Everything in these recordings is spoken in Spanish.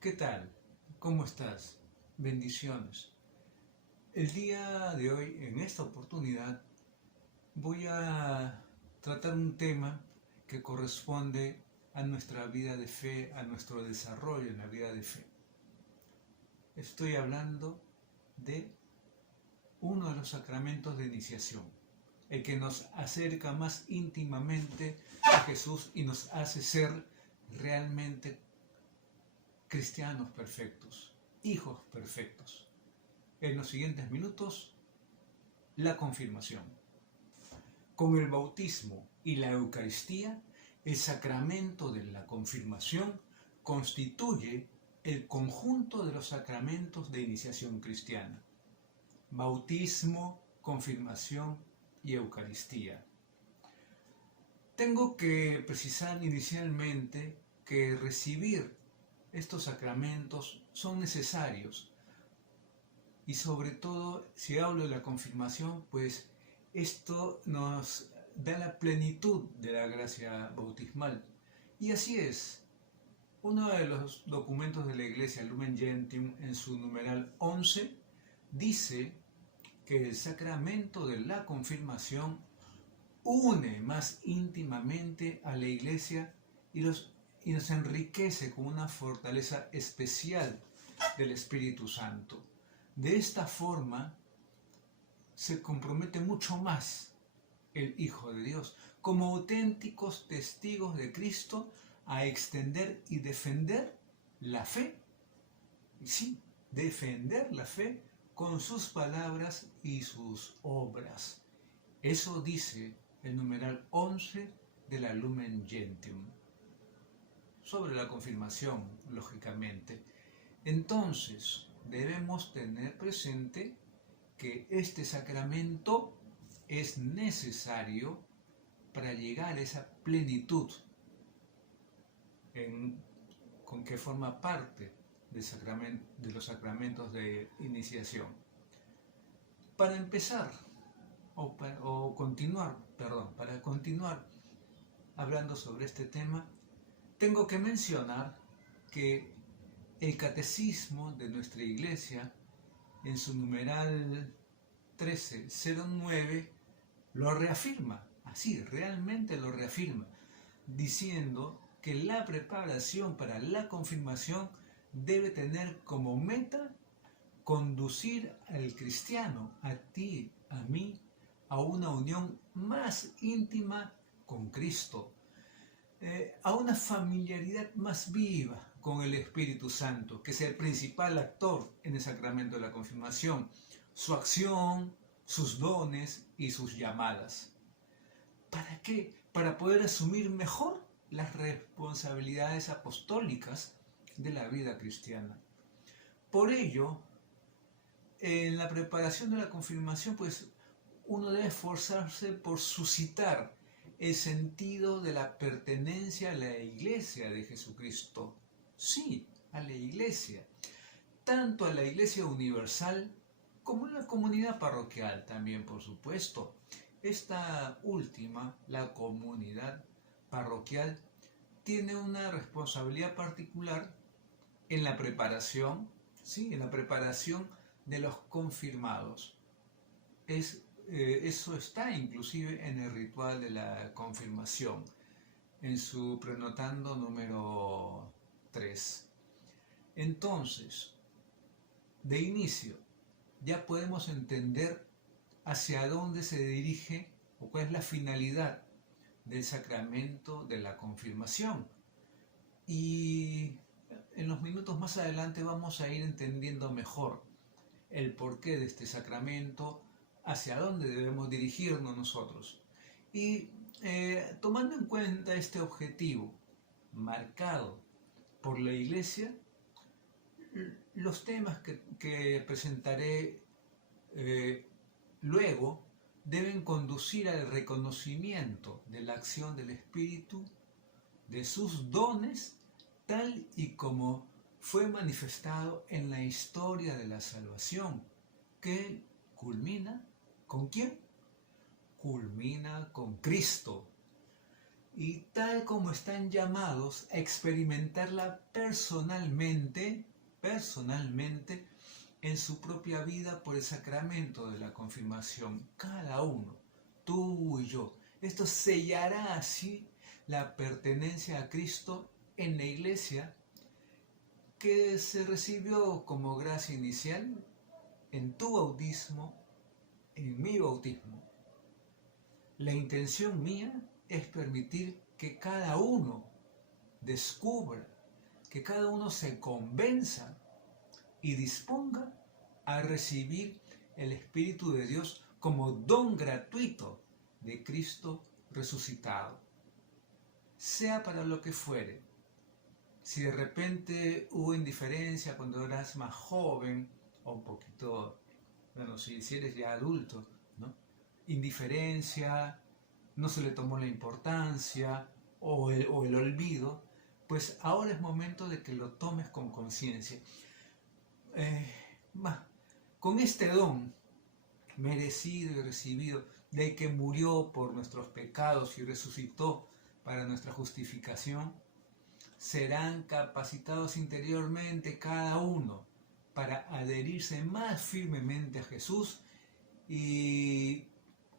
¿Qué tal? ¿Cómo estás? Bendiciones. El día de hoy, en esta oportunidad, voy a tratar un tema que corresponde a nuestra vida de fe, a nuestro desarrollo en la vida de fe. Estoy hablando de uno de los sacramentos de iniciación, el que nos acerca más íntimamente a Jesús y nos hace ser realmente cristianos perfectos, hijos perfectos. En los siguientes minutos, la confirmación. Con el bautismo y la Eucaristía, el sacramento de la confirmación constituye el conjunto de los sacramentos de iniciación cristiana. Bautismo, confirmación y Eucaristía. Tengo que precisar inicialmente que recibir estos sacramentos son necesarios y sobre todo si hablo de la confirmación, pues esto nos da la plenitud de la gracia bautismal. Y así es. Uno de los documentos de la Iglesia, Lumen Gentium, en su numeral 11, dice que el sacramento de la confirmación une más íntimamente a la Iglesia y nos enriquece con una fortaleza especial del Espíritu Santo. De esta forma se compromete mucho más el Hijo de Dios como auténticos testigos de Cristo a extender y defender la fe. Sí, defender la fe con sus palabras y sus obras. Eso dice el numeral 11 de la Lumen Gentium. Sobre la confirmación, lógicamente. Entonces, debemos tener presente que este sacramento es necesario para llegar a esa plenitud con que forma parte de los sacramentos de iniciación. Para empezar, para continuar hablando sobre este tema, tengo que mencionar que el catecismo de nuestra Iglesia, en su numeral 1309, lo reafirma, así, realmente lo reafirma, diciendo que la preparación para la confirmación debe tener como meta conducir al cristiano, a ti, a mí, a una unión más íntima con Cristo, a una familiaridad más viva con el Espíritu Santo, que es el principal actor en el sacramento de la confirmación, su acción, sus dones y sus llamadas. ¿Para qué? Para poder asumir mejor las responsabilidades apostólicas de la vida cristiana. Por ello, en la preparación de la confirmación, pues uno debe esforzarse por suscitar el sentido de la pertenencia a la Iglesia de Jesucristo. Sí, a la Iglesia. Tanto a la Iglesia universal como a la comunidad parroquial también, por supuesto. Esta última, la comunidad parroquial, tiene una responsabilidad particular en la preparación, ¿sí? En la preparación de los confirmados. Eso está inclusive en el ritual de la confirmación, en su prenotando número 3. Entonces, de inicio, ya podemos entender hacia dónde se dirige o cuál es la finalidad del sacramento de la confirmación. Y en los minutos más adelante vamos a ir entendiendo mejor el porqué de este sacramento, hacia dónde debemos dirigirnos nosotros. Y tomando en cuenta este objetivo marcado por la Iglesia, los temas que presentaré luego deben conducir al reconocimiento de la acción del Espíritu, de sus dones, tal y como fue manifestado en la historia de la salvación, que culmina ¿con quién? Culmina con Cristo. y tal como están llamados a experimentarla personalmente en su propia vida por el sacramento de la confirmación, cada uno, tú y yo. Esto sellará así la pertenencia a Cristo en la iglesia que se recibió como gracia inicial en tu bautismo, en mi bautismo. La intención mía es permitir que cada uno descubra, que cada uno se convenza y disponga a recibir el Espíritu de Dios como don gratuito de Cristo resucitado. Sea para lo que fuere. Si de repente hubo indiferencia cuando eras más joven, o un poquito, bueno, si eres ya adulto, ¿no? Indiferencia, no se le tomó la importancia, o el olvido, pues ahora es momento de que lo tomes con conciencia. Con este don merecido y recibido del que murió por nuestros pecados y resucitó para nuestra justificación, serán capacitados interiormente cada uno para adherirse más firmemente a Jesús, y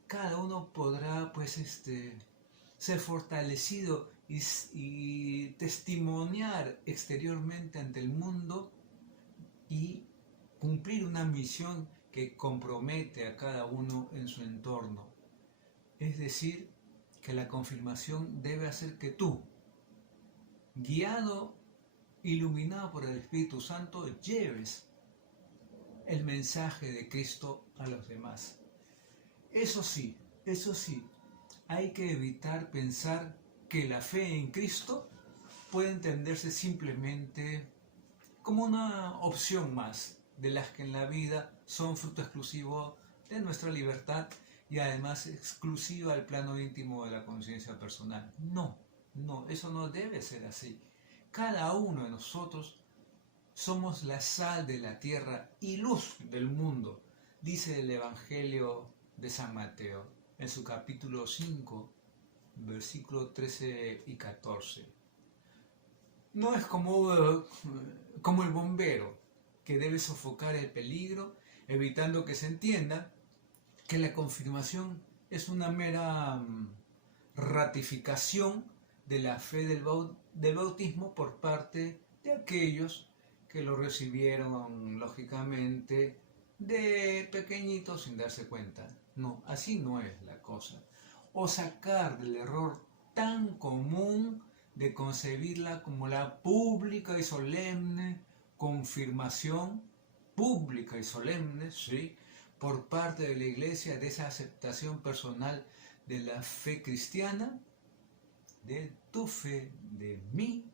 cada uno podrá ser fortalecido y testimoniar exteriormente ante el mundo y cumplir una misión que compromete a cada uno en su entorno. Es decir, que la confirmación debe hacer que tú, guiado, iluminado por el Espíritu Santo, lleves el mensaje de Cristo a los demás. Eso sí, hay que evitar pensar que la fe en Cristo puede entenderse simplemente como una opción más de las que en la vida son fruto exclusivo de nuestra libertad y además exclusiva al plano íntimo de la conciencia personal. No, eso no debe ser así. Cada uno de nosotros somos la sal de la tierra y luz del mundo, dice el Evangelio de San Mateo en su capítulo 5, versículos 13 y 14. No es como el bombero, que debe sofocar el peligro, evitando que se entienda que la confirmación es una mera ratificación de la fe del bautismo por parte de aquellos que lo recibieron, lógicamente, de pequeñitos sin darse cuenta. No, así no es la cosa. O sacar del error tan común de concebirla como la pública y solemne confirmación, pública y solemne, ¿sí?, por parte de la Iglesia, de esa aceptación personal de la fe cristiana, de tu fe, de mi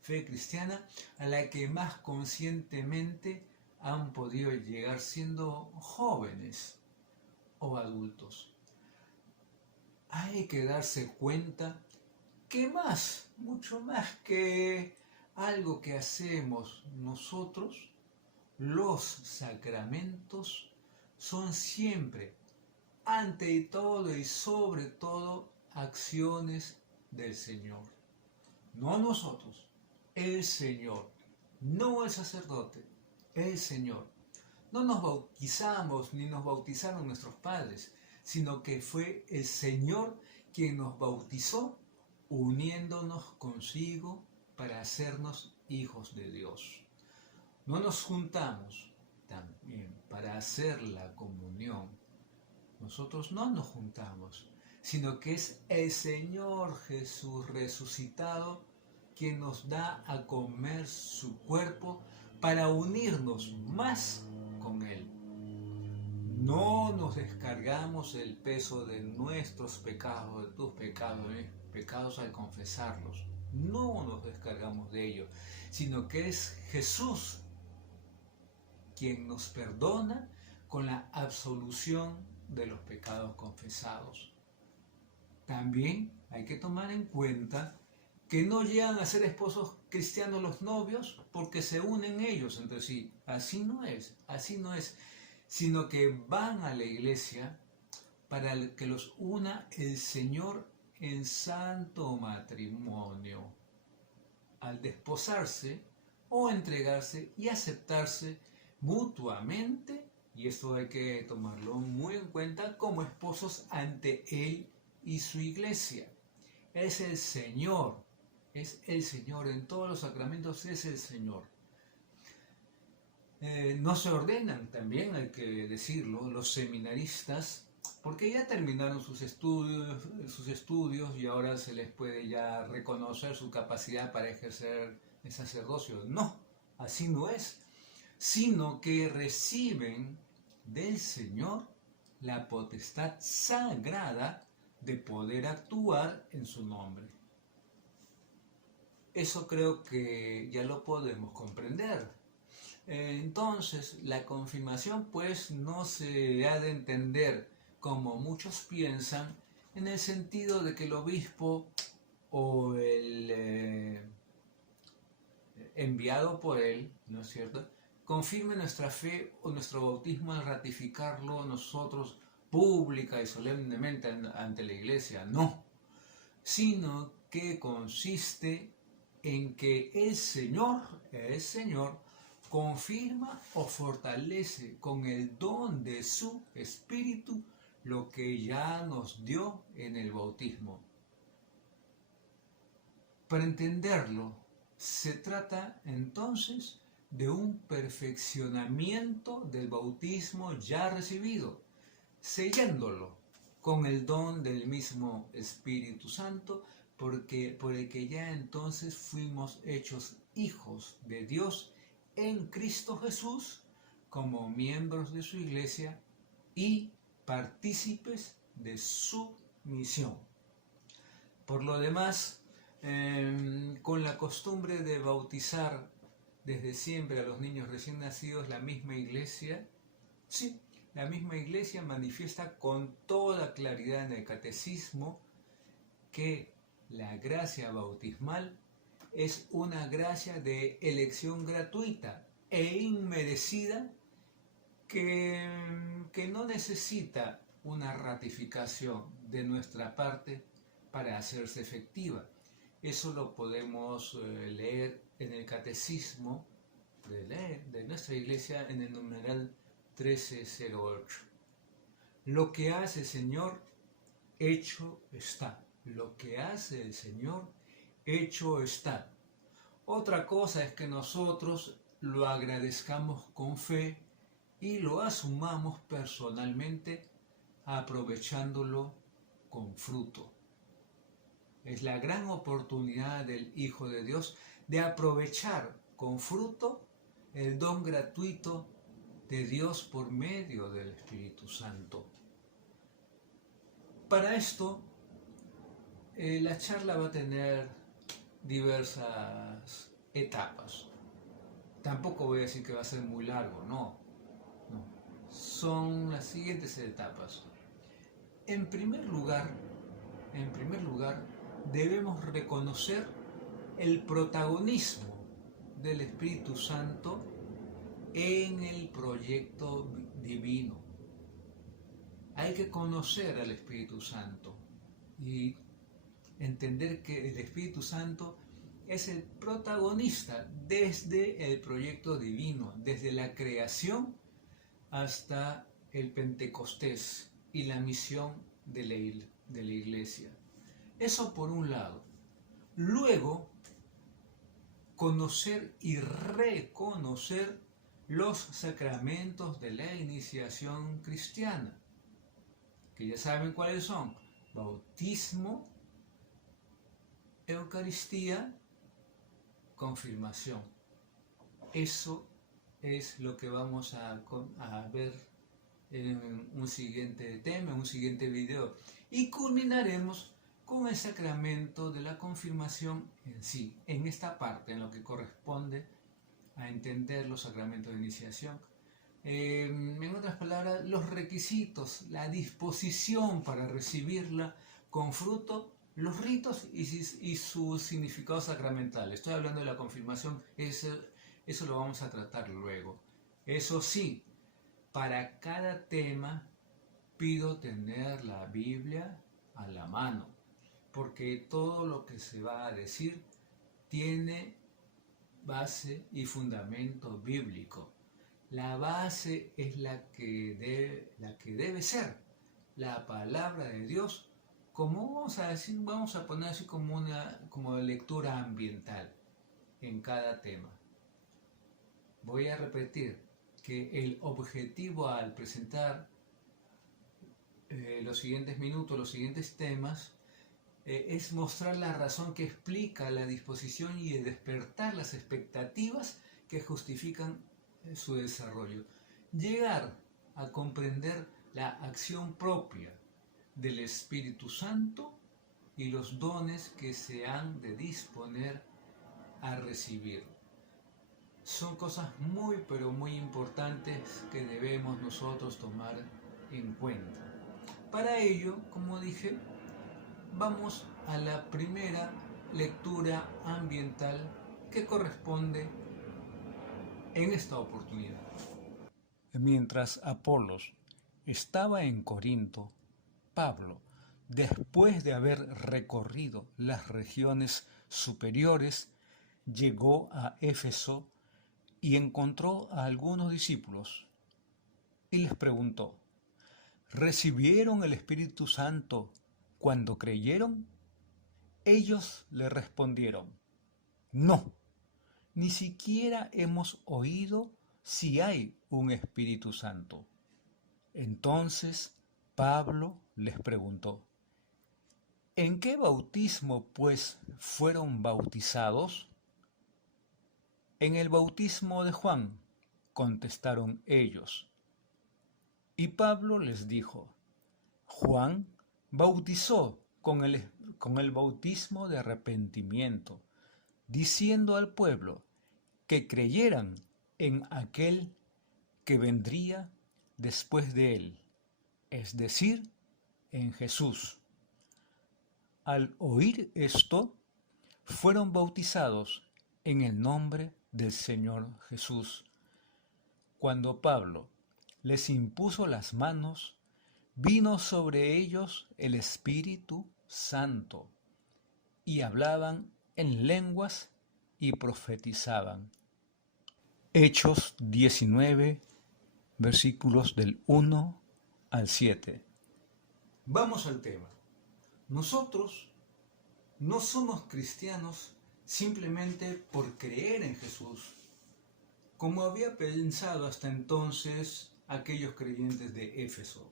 fe cristiana, a la que más conscientemente han podido llegar siendo jóvenes o adultos. Hay que darse cuenta que mucho más que algo que hacemos nosotros, los sacramentos son siempre, ante todo y sobre todo, acciones del Señor. No nosotros, el Señor, no el sacerdote, el Señor. No nos bautizamos ni nos bautizaron nuestros padres, sino que fue el Señor quien nos bautizó, uniéndonos consigo para hacernos hijos de Dios. No nos juntamos también para hacer la comunión. Nosotros no nos juntamos, sino que es el Señor Jesús resucitado quien nos da a comer su cuerpo para unirnos más con Él. No nos descargamos el peso de nuestros pecados, de tus pecados, de mis pecados al confesarlos. No nos descargamos de ellos, sino que es Jesús quien nos perdona con la absolución de los pecados confesados. También hay que tomar en cuenta que no llegan a ser esposos cristianos los novios porque se unen ellos entre sí. Así no es, sino que van a la iglesia para que los una el Señor en santo matrimonio, al desposarse o entregarse y aceptarse mutuamente, y esto hay que tomarlo muy en cuenta, como esposos ante Él y su iglesia. Es el Señor, en todos los sacramentos es el Señor. No se ordenan, también hay que decirlo, los seminaristas, porque ya terminaron sus estudios y ahora se les puede ya reconocer su capacidad para ejercer el sacerdocio. No, así no es, sino que reciben del Señor la potestad sagrada de poder actuar en su nombre. Eso creo que ya lo podemos comprender. Entonces, la confirmación pues no se ha de entender como muchos piensan, en el sentido de que el obispo o el enviado por él, ¿no es cierto?, confirme nuestra fe o nuestro bautismo al ratificarlo nosotros pública y solemnemente ante la iglesia. No, sino que consiste en que el Señor, confirma o fortalece con el don de su Espíritu lo que ya nos dio en el bautismo. Para entenderlo, se trata entonces de un perfeccionamiento del bautismo ya recibido, sellándolo con el don del mismo Espíritu Santo, por el que ya entonces fuimos hechos hijos de Dios en Cristo Jesús, como miembros de su iglesia y partícipes de su misión. Por lo demás, con la costumbre de bautizar desde siempre a los niños recién nacidos, la misma iglesia manifiesta con toda claridad en el catecismo que la gracia bautismal es una gracia de elección gratuita e inmerecida que no necesita una ratificación de nuestra parte para hacerse efectiva. Eso lo podemos leer en el catecismo de nuestra iglesia en el numeral 1308. Lo que hace el Señor, hecho está. Lo que hace el Señor, hecho está. Otra cosa es que nosotros lo agradezcamos con fe y lo asumamos personalmente, aprovechándolo con fruto. Es la gran oportunidad del Hijo de Dios de aprovechar con fruto el don gratuito de Dios por medio del Espíritu Santo. Para esto, la charla va a tener diversas etapas. Tampoco voy a decir que va a ser muy largo, no. Son las siguientes etapas. En primer lugar, debemos reconocer el protagonismo del Espíritu Santo en el proyecto divino. Hay que conocer al Espíritu Santo y entender que el Espíritu Santo es el protagonista desde el proyecto divino, desde la creación hasta el Pentecostés y la misión de la iglesia. Eso por un lado. Luego, conocer y reconocer los sacramentos de la iniciación cristiana, que ya saben cuáles son: bautismo, Eucaristía, confirmación. Eso es lo que vamos a ver en un siguiente tema, en un siguiente video. Y culminaremos con el sacramento de la confirmación en sí, en esta parte, en lo que corresponde a entender los sacramentos de iniciación. En otras palabras, los requisitos, la disposición para recibirla con fruto, los ritos y su significado sacramental. Estoy hablando de la confirmación, eso lo vamos a tratar luego. Eso sí, para cada tema pido tener la Biblia a la mano, porque todo lo que se va a decir tiene base y fundamento bíblico. La base es la que debe ser la palabra de Dios, como vamos a poner así como lectura ambiental en cada tema. Voy a repetir que el objetivo al presentar los siguientes minutos, los siguientes temas, es mostrar la razón que explica la disposición y despertar las expectativas que justifican su desarrollo. Llegar a comprender la acción propia del Espíritu Santo y los dones que se han de disponer a recibir. Son cosas muy pero muy importantes que debemos nosotros tomar en cuenta. Para ello, como dije, vamos a la primera lectura ambiental que corresponde en esta oportunidad. Mientras Apolos estaba en Corinto, Pablo, después de haber recorrido las regiones superiores, llegó a Éfeso y encontró a algunos discípulos y les preguntó: ¿recibieron el Espíritu Santo cuando creyeron? Ellos le respondieron: no, ni siquiera hemos oído si hay un Espíritu Santo. Entonces Pablo les preguntó: ¿en qué bautismo, pues, fueron bautizados? En el bautismo de Juan, contestaron ellos. Y Pablo les dijo: Juan bautizó con el bautismo de arrepentimiento, diciendo al pueblo que creyeran en aquel que vendría después de él, es decir, en Jesús. Al oír esto, fueron bautizados en el nombre del Señor Jesús. Cuando Pablo les impuso las manos, vino sobre ellos el Espíritu Santo, y hablaban en lenguas y profetizaban. Hechos 19, versículos del 1 al 7. Vamos al tema. Nosotros no somos cristianos simplemente por creer en Jesús, como había pensado hasta entonces aquellos creyentes de Éfeso,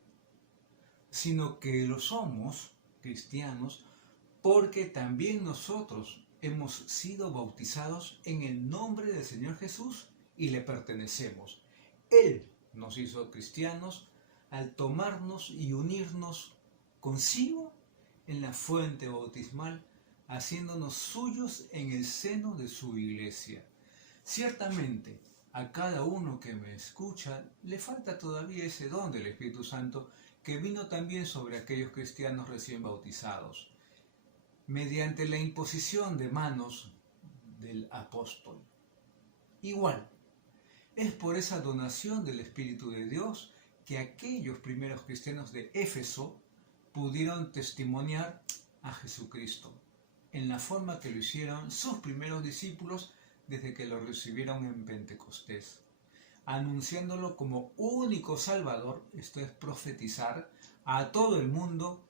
sino que lo somos cristianos porque también nosotros hemos sido bautizados en el nombre del Señor Jesús y le pertenecemos. Él nos hizo cristianos al tomarnos y unirnos consigo en la fuente bautismal, haciéndonos suyos en el seno de su iglesia. Ciertamente, a cada uno que me escucha le falta todavía ese don del Espíritu Santo que vino también sobre aquellos cristianos recién bautizados, mediante la imposición de manos del apóstol. Igual, es por esa donación del Espíritu de Dios que aquellos primeros cristianos de Éfeso pudieron testimoniar a Jesucristo, en la forma que lo hicieron sus primeros discípulos desde que lo recibieron en Pentecostés, anunciándolo como único Salvador, esto es profetizar a todo el mundo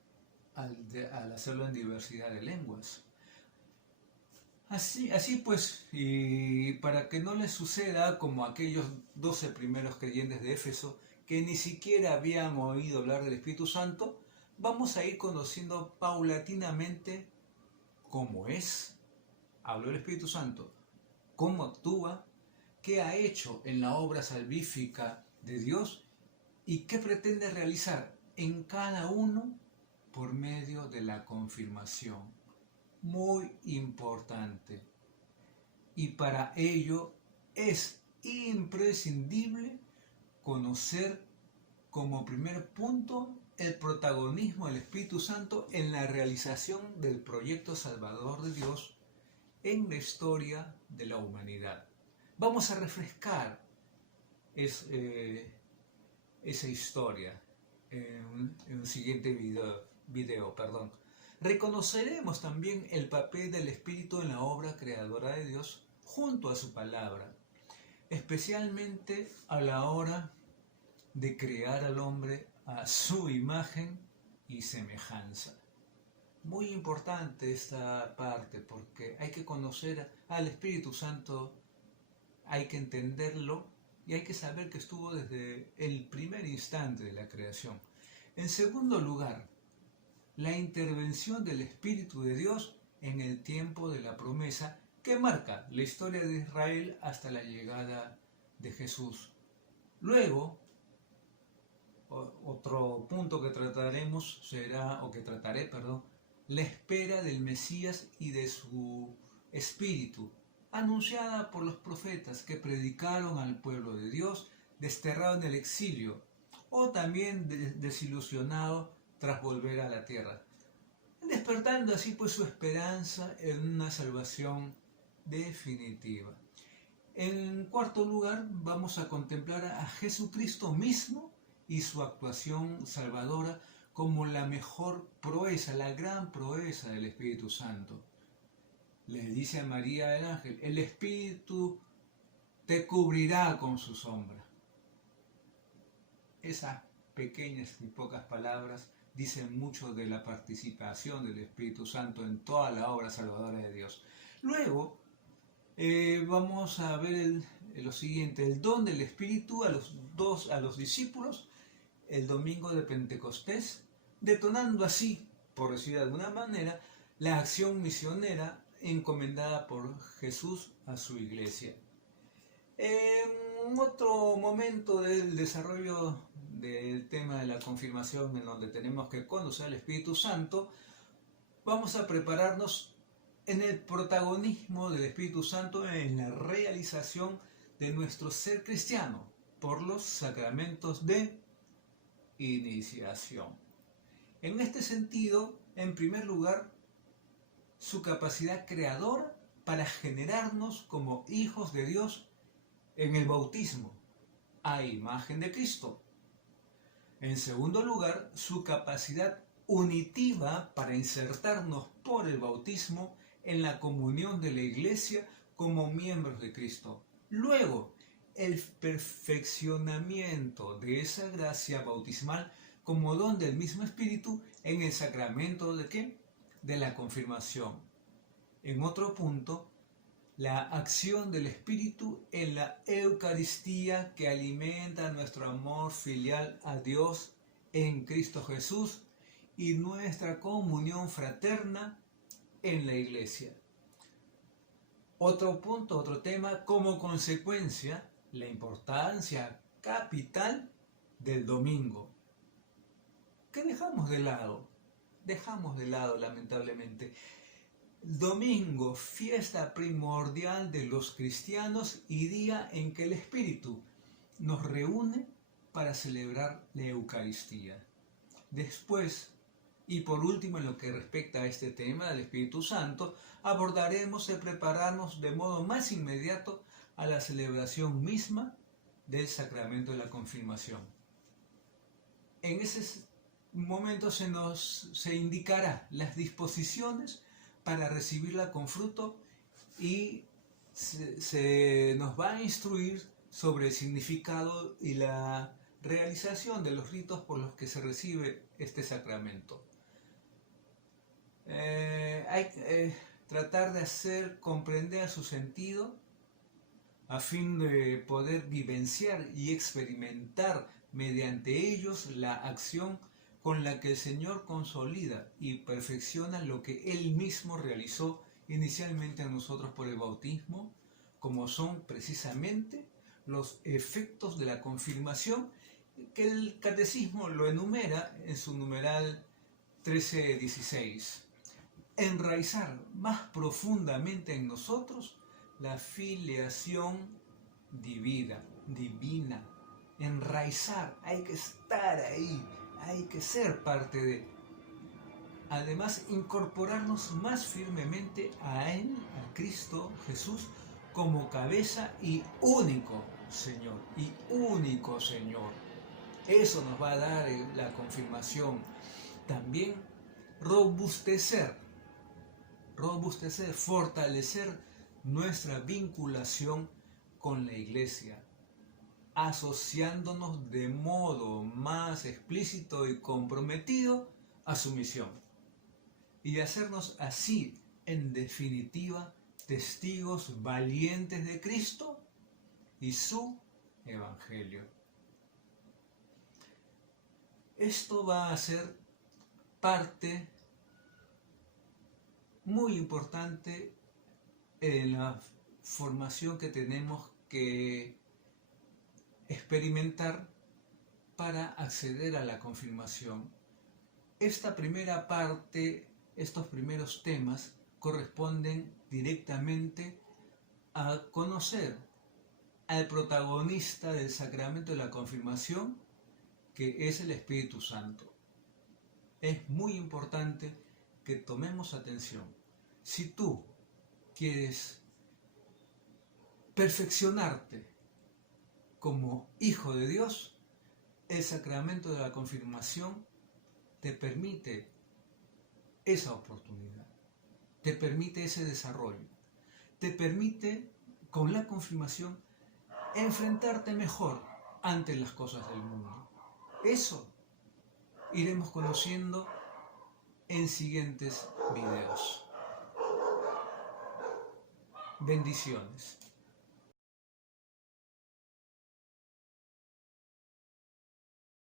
al hacerlo en diversidad de lenguas. Así pues, y para que no les suceda como aquellos 12 primeros creyentes de Éfeso que ni siquiera habían oído hablar del Espíritu Santo, vamos a ir conociendo paulatinamente cómo es, habló el Espíritu Santo, cómo actúa, qué ha hecho en la obra salvífica de Dios y qué pretende realizar en cada uno por medio de la confirmación. Muy importante. Y para ello es imprescindible conocer como primer punto el protagonismo del Espíritu Santo en la realización del proyecto salvador de Dios en la historia de la humanidad. Vamos a refrescar esa historia en un siguiente video. reconoceremos también el papel del Espíritu en la obra creadora de Dios junto a su palabra, especialmente a la hora de crear al hombre a su imagen y semejanza. Muy importante esta parte porque hay que conocer al Espíritu Santo, hay que entenderlo y hay que saber que estuvo desde el primer instante de la creación. En segundo lugar, la intervención del Espíritu de Dios en el tiempo de la promesa que marca la historia de Israel hasta la llegada de Jesús. Luego, otro punto que trataremos trataré, la espera del Mesías y de su Espíritu, anunciada por los profetas que predicaron al pueblo de Dios desterrado en el exilio o también desilusionado tras volver a la tierra, despertando así pues su esperanza en una salvación definitiva. En cuarto lugar, vamos a contemplar a Jesucristo mismo y su actuación salvadora como la mejor proeza, la gran proeza del Espíritu Santo. Le dice a María el ángel: el Espíritu te cubrirá con su sombra. Esas pequeñas y pocas palabras dicen mucho de la participación del Espíritu Santo en toda la obra salvadora de Dios. Luego vamos a ver lo siguiente: el don del Espíritu a los discípulos el domingo de Pentecostés, detonando así, por decir de alguna manera, la acción misionera encomendada por Jesús a su iglesia. En otro momento del desarrollo del tema de la confirmación, en donde tenemos que conocer al Espíritu Santo, vamos a prepararnos en el protagonismo del Espíritu Santo en la realización de nuestro ser cristiano por los sacramentos de iniciación. En este sentido, en primer lugar, su capacidad creadora para generarnos como hijos de Dios en el bautismo, a imagen de Cristo. En segundo lugar, su capacidad unitiva para insertarnos por el bautismo en la comunión de la Iglesia como miembros de Cristo. Luego, el perfeccionamiento de esa gracia bautismal como don del mismo Espíritu en el sacramento ¿de qué? De la confirmación. En otro punto, la acción del Espíritu en la Eucaristía que alimenta nuestro amor filial a Dios en Cristo Jesús y nuestra comunión fraterna en la Iglesia. Otro punto, otro tema, como consecuencia, la importancia capital del domingo. ¿Qué dejamos de lado? Dejamos de lado, lamentablemente. Domingo, fiesta primordial de los cristianos y día en que el Espíritu nos reúne para celebrar la Eucaristía. Después, y por último, en lo que respecta a este tema del Espíritu Santo, abordaremos el prepararnos de modo más inmediato a la celebración misma del sacramento de la confirmación. En ese momento se indicará las disposiciones para recibirla con fruto y se nos va a instruir sobre el significado y la realización de los ritos por los que se recibe este sacramento. Hay que tratar de hacer comprender su sentido a fin de poder vivenciar y experimentar mediante ellos la acción con la que el Señor consolida y perfecciona lo que Él mismo realizó inicialmente en nosotros por el bautismo, como son precisamente los efectos de la confirmación, que el Catecismo lo enumera en su numeral 1316. Enraizar más profundamente en nosotros la filiación divina. Enraizar, hay que estar ahí, hay que ser parte de. Además, incorporarnos más firmemente a Él, a Cristo Jesús, como cabeza y único Señor. Eso nos va a dar la confirmación. También robustecer, fortalecer nuestra vinculación con la Iglesia, asociándonos de modo más explícito y comprometido a su misión, y hacernos así, en definitiva, testigos valientes de Cristo y su Evangelio. Esto va a ser parte muy importante en la formación que tenemos que experimentar para acceder a la confirmación. Esta primera parte, estos primeros temas, corresponden directamente a conocer al protagonista del sacramento de la confirmación, que es el Espíritu Santo. Es muy importante que tomemos atención. Si tú quieres perfeccionarte como hijo de Dios, el sacramento de la confirmación te permite esa oportunidad, te permite ese desarrollo, te permite con la confirmación enfrentarte mejor ante las cosas del mundo. Eso iremos conociendo en siguientes videos. Bendiciones.